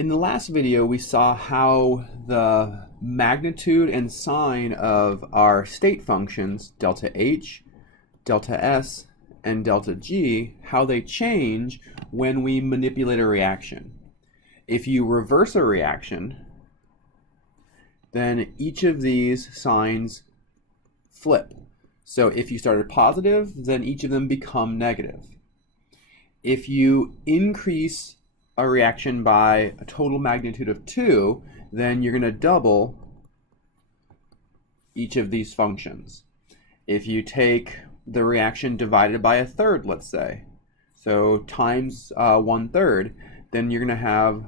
In the last video, we saw how the magnitude and sign of our state functions, delta H, delta S, and delta G, how they change when we manipulate a reaction. If you reverse a reaction, then each of these signs flip. So if you started positive, then each of them become negative. If you increase a reaction by a total magnitude of 2, then you're going to double each of these functions. If you take the reaction divided by a third, let's say, so times 1/3, then you're going to have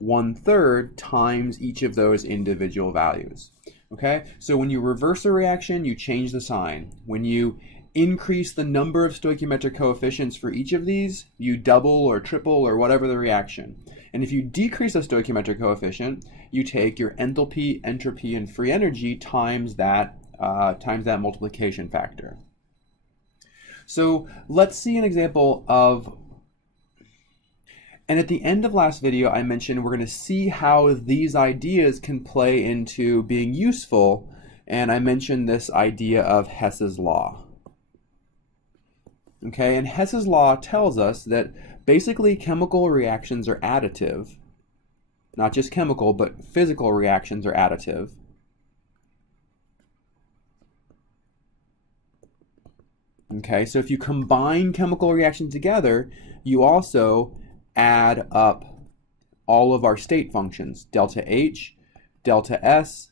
1/3 times each of those individual values. Okay, so when you reverse a reaction, you change the sign. When you increase the number of stoichiometric coefficients for each of these, you double or triple or whatever the reaction. And if you decrease a stoichiometric coefficient, you take your enthalpy, entropy, and free energy times that multiplication factor. So let's see an example of, and at the end of last video, I mentioned we're going to see how these ideas can play into being useful, and I mentioned this idea of Hess's Law. Okay, and Hess's Law tells us that basically chemical reactions are additive. Not just chemical, but physical reactions are additive. Okay, so if you combine chemical reactions together, you also add up all of our state functions, delta H, delta S,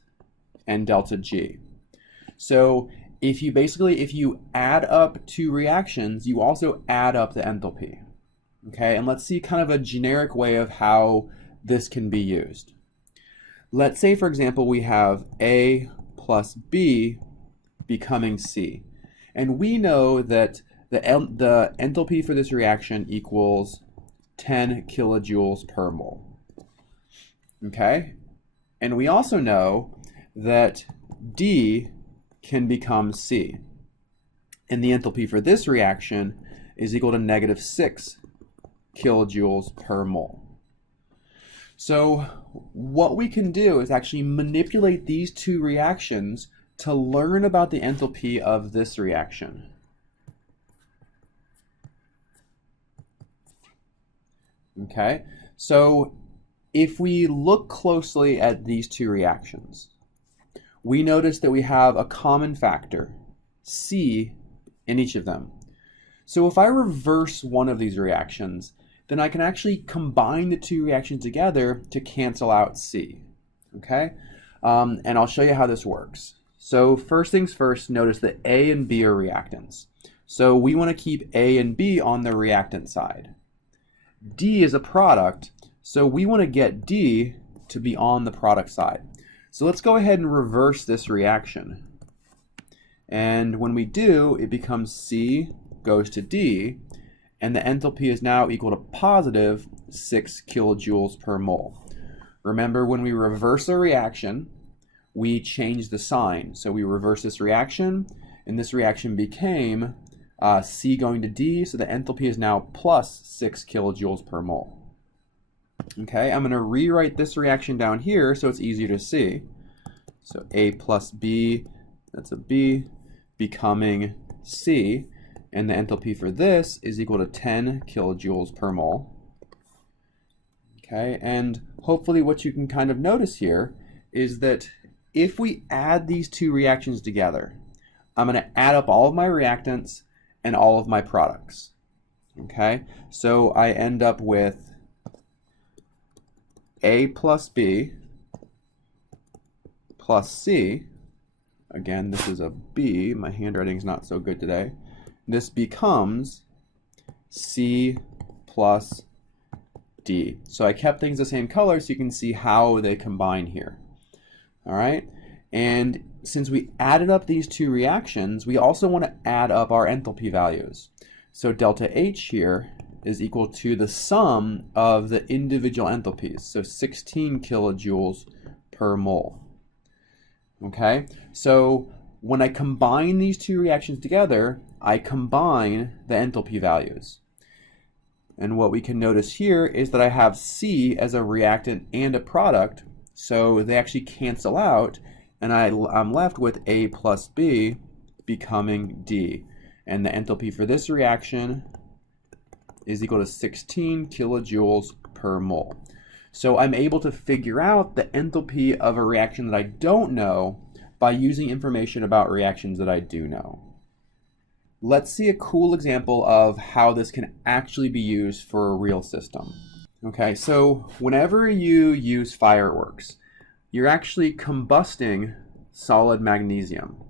and delta G. So if you add up two reactions, you also add up the enthalpy. Okay, and let's see kind of a generic way of how this can be used. Let's say, for example, we have A plus B becoming C. And we know that the enthalpy for this reaction equals 10 kilojoules per mole. Okay? And we also know that D can become C. And the enthalpy for this reaction is equal to -6 kilojoules per mole. So what we can do is actually manipulate these two reactions to learn about the enthalpy of this reaction. Okay, so if we look closely at these two reactions, we notice that we have a common factor, C, in each of them. So if I reverse one of these reactions, then I can actually combine the two reactions together to cancel out C. Okay, and I'll show you how this works. So first things first, notice that A and B are reactants. So we want to keep A and B on the reactant side. D is a product, so we want to get D to be on the product side. So let's go ahead and reverse this reaction. And when we do, it becomes C goes to D, and the enthalpy is now equal to +6 kilojoules per mole. Remember, when we reverse a reaction, we change the sign. So we reverse this reaction, and this reaction became C going to D, so the enthalpy is now +6 kilojoules per mole. Okay, I'm going to rewrite this reaction down here so it's easier to see. So A plus B, that's a B, becoming C, and the enthalpy for this is equal to 10 kilojoules per mole. Okay, and hopefully what you can kind of notice here is that if we add these two reactions together, I'm going to add up all of my reactants and all of my products. Okay, so I end up with A plus B plus C. Again, this is a B. My handwriting's not so good today. This becomes C plus D. So I kept things the same color so you can see how they combine here. All right, and since we added up these two reactions, we also want to add up our enthalpy values. So delta H here is equal to the sum of the individual enthalpies, so 16 kilojoules per mole. Okay, so when I combine these two reactions together, I combine the enthalpy values. And what we can notice here is that I have C as a reactant and a product, so they actually cancel out, and I'm left with A plus B becoming D. And the enthalpy for this reaction is equal to 16 kilojoules per mole. So I'm able to figure out the enthalpy of a reaction that I don't know by using information about reactions that I do know. Let's see a cool example of how this can actually be used for a real system. Okay, so whenever you use fireworks, you're actually combusting solid magnesium.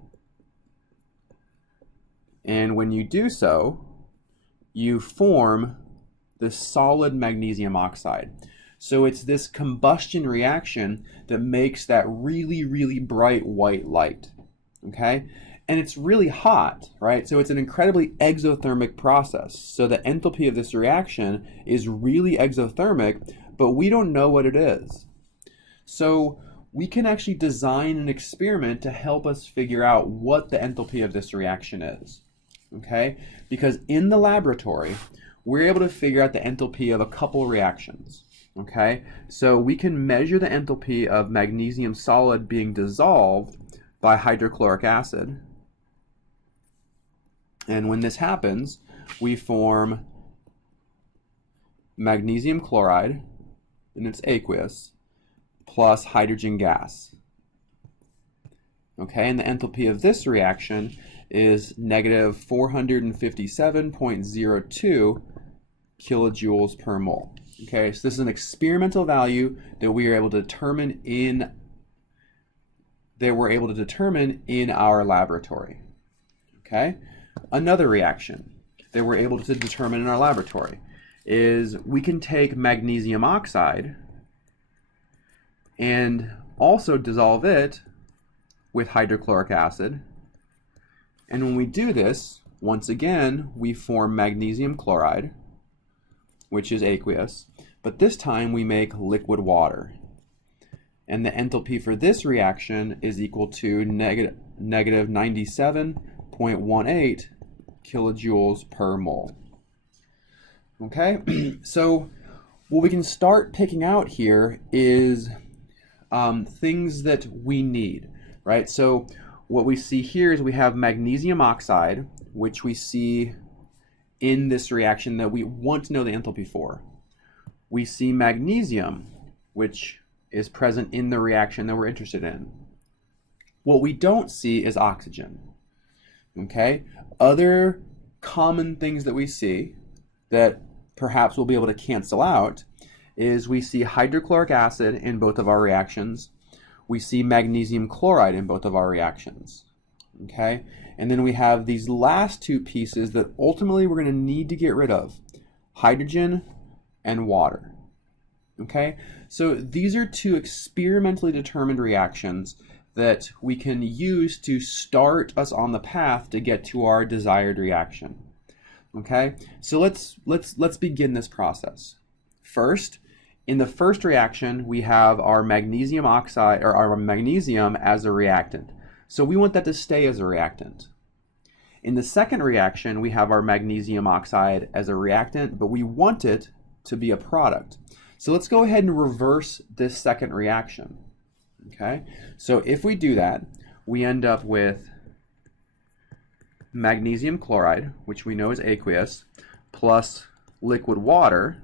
And when you do so, you form the solid magnesium oxide. So it's this combustion reaction that makes that really, really bright white light. Okay? And it's really hot, right? So it's an incredibly exothermic process. So the enthalpy of this reaction is really exothermic, but we don't know what it is. So we can actually design an experiment to help us figure out what the enthalpy of this reaction is. Okay? Because in the laboratory, we're able to figure out the enthalpy of a couple reactions. Okay? So we can measure the enthalpy of magnesium solid being dissolved by hydrochloric acid. And when this happens, we form magnesium chloride, and it's aqueous, plus hydrogen gas. Okay, and the enthalpy of this reaction is negative 457.02 kilojoules per mole. Okay, so this is an experimental value that we are able to determine in our laboratory. Okay? Another reaction that we're able to determine in our laboratory is we can take magnesium oxide and also dissolve it with hydrochloric acid. And when we do this, once again, we form magnesium chloride, which is aqueous, but this time we make liquid water. And the enthalpy for this reaction is equal to negative 97.18 kilojoules per mole. Okay, so what we can start picking out here is things that we need, right? So what we see here is we have magnesium oxide, which we see in this reaction that we want to know the enthalpy for. We see magnesium, which is present in the reaction that we're interested in. What we don't see is oxygen. Okay? Other common things that we see that perhaps we'll be able to cancel out is we see hydrochloric acid in both of our reactions. We see magnesium chloride in both of our reactions. Okay? And then we have these last two pieces that ultimately we're going to need to get rid of: hydrogen and water. Okay? So these are two experimentally determined reactions that we can use to start us on the path to get to our desired reaction. Okay? So let's begin this process. First, in the first reaction, we have our magnesium oxide, or our magnesium, as a reactant. So we want that to stay as a reactant. In the second reaction, we have our magnesium oxide as a reactant, but we want it to be a product. So let's go ahead and reverse this second reaction. Okay? So if we do that, we end up with magnesium chloride, which we know is aqueous, plus liquid water,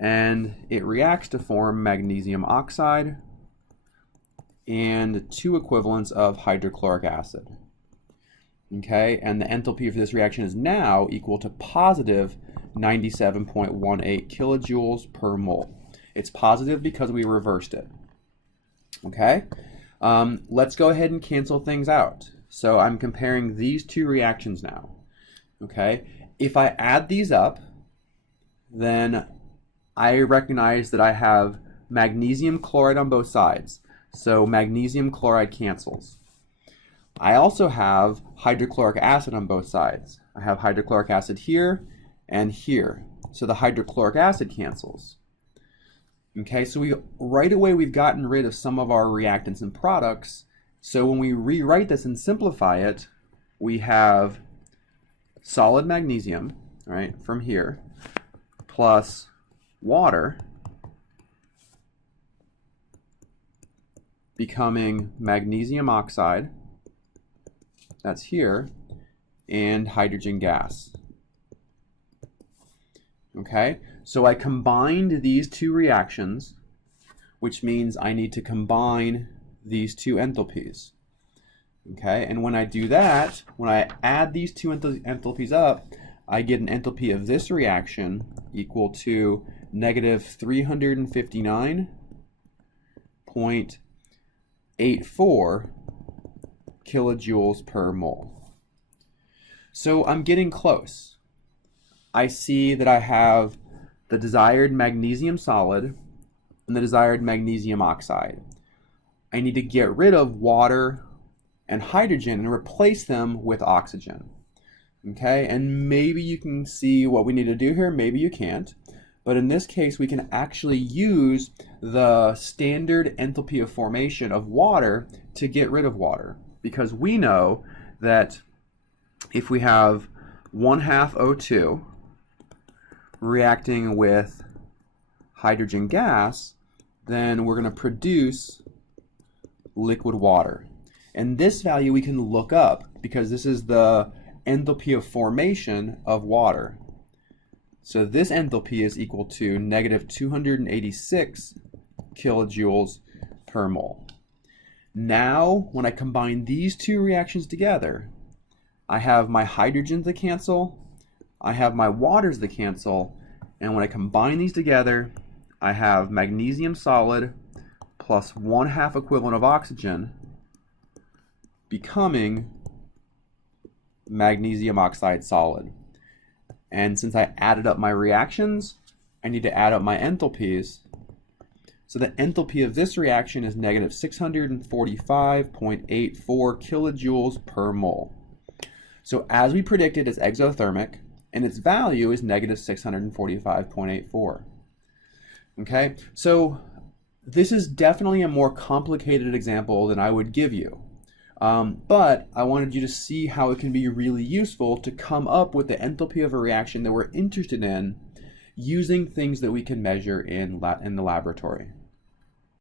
and it reacts to form magnesium oxide and two equivalents of hydrochloric acid. Okay, and the enthalpy for this reaction is now equal to positive 97.18 kilojoules per mole. It's positive because we reversed it. Okay, let's go ahead and cancel things out. So I'm comparing these two reactions now. Okay, if I add these up, then I recognize that I have magnesium chloride on both sides. So magnesium chloride cancels. I also have hydrochloric acid on both sides. I have hydrochloric acid here and here. So the hydrochloric acid cancels. Okay, so right away we've gotten rid of some of our reactants and products. So when we rewrite this and simplify it, we have solid magnesium, right, from here, plus water becoming magnesium oxide, that's here, and hydrogen gas. Okay, so I combined these two reactions, which means I need to combine these two enthalpies. Okay, and when I do that, when I add these two enthalpies up, I get an enthalpy of this reaction equal to negative 359.84 kilojoules per mole. So I'm getting close. I see that I have the desired magnesium solid and the desired magnesium oxide. I need to get rid of water and hydrogen and replace them with oxygen. Okay, and maybe you can see what we need to do here, maybe you can't. But in this case, we can actually use the standard enthalpy of formation of water to get rid of water. Because we know that if we have 1/2 O2 reacting with hydrogen gas, then we're going to produce liquid water. And this value we can look up because this is the enthalpy of formation of water. So this enthalpy is equal to negative 286 kilojoules per mole. Now, when I combine these two reactions together, I have my hydrogens that cancel, I have my waters that cancel, and when I combine these together, I have magnesium solid plus 1/2 equivalent of oxygen becoming magnesium oxide solid. And since I added up my reactions, I need to add up my enthalpies. So the enthalpy of this reaction is negative 645.84 kilojoules per mole. So as we predicted, it's exothermic, and its value is negative 645.84. Okay, so this is definitely a more complicated example than I would give you. But I wanted you to see how it can be really useful to come up with the enthalpy of a reaction that we're interested in using things that we can measure in the laboratory.